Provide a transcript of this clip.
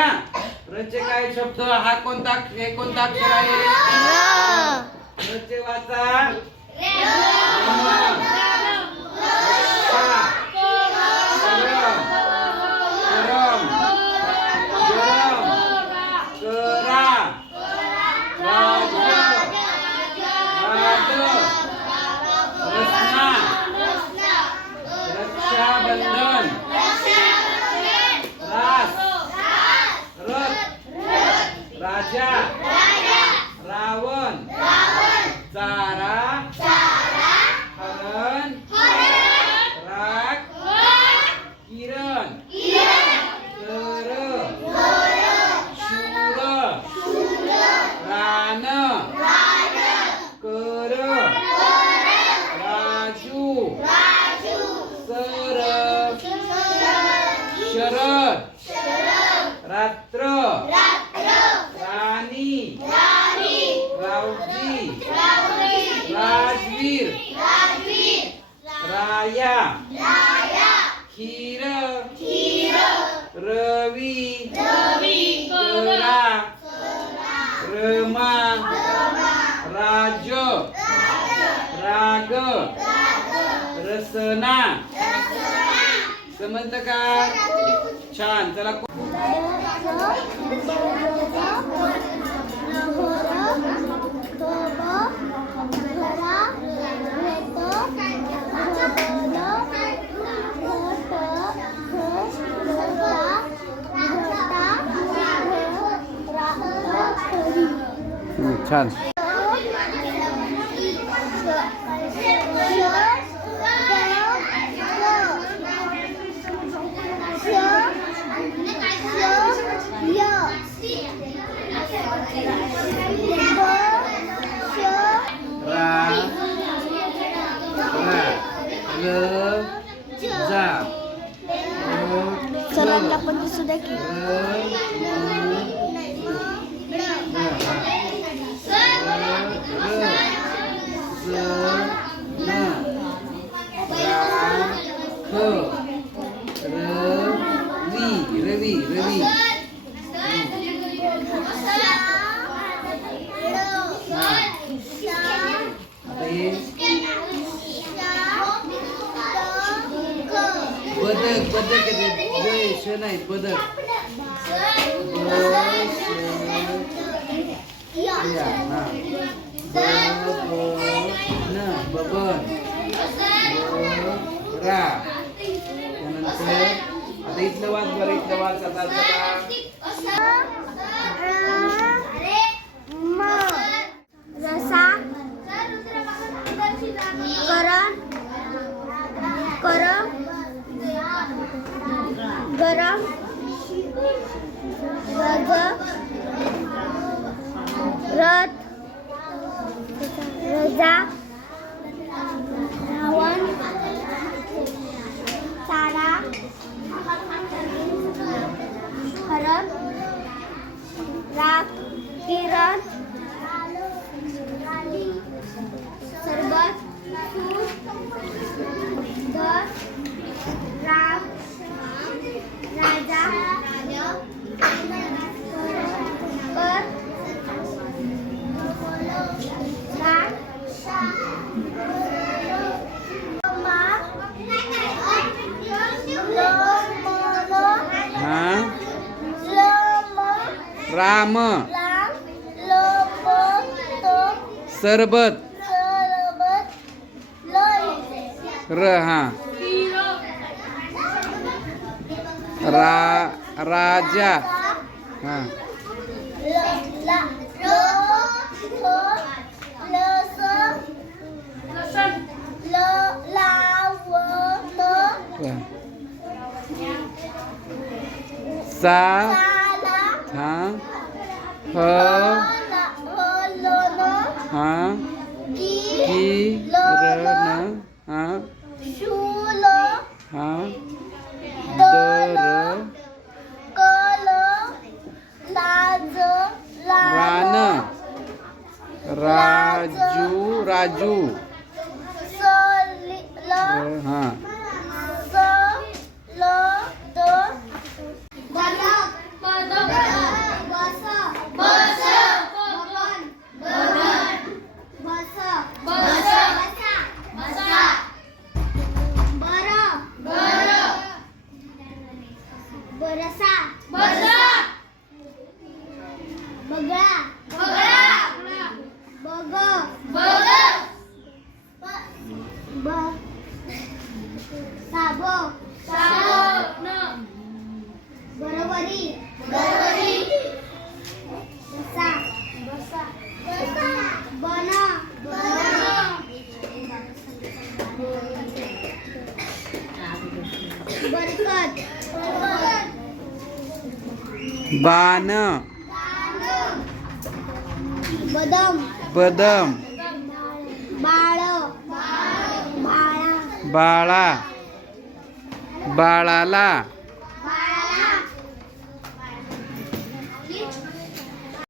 हा. रचे काय शब्द हा कोणता हे कोणता अक्षर आहे? रचे वाचा. रक्षाबंधन, रास, रथ, राजा, रावण, चारा, हरण, राख, किरण, कर, शूर, रान, कर, राजू, सर, शरद, रात्र, राणी, रावजी, राजवीर, राया, खीर, रवी, करा, रमा, राज, राग, रसना. समजलं का? छान. चला छान. सरांना पण दिसू द्या की. रवी, रवी, बदक, बदक नाही बदक. बबन, रा. त्यानंतर आता इथलं वाच बरं, इथलं वाच. आता रसा, करण, करम, गरम, रग, रथ, रजा, रावण, चारा, हरण, राख, किरण, सरबत, दर, राम, राजा, कर, राख, राम, सरबत, र. हा. राजा. हा. सा, हा, ह, हा, की, र, न, हा, हा, दर, रान, राजू, राजू, हा, बाण बदम बदम बाळ बाळा बाळा बाळाला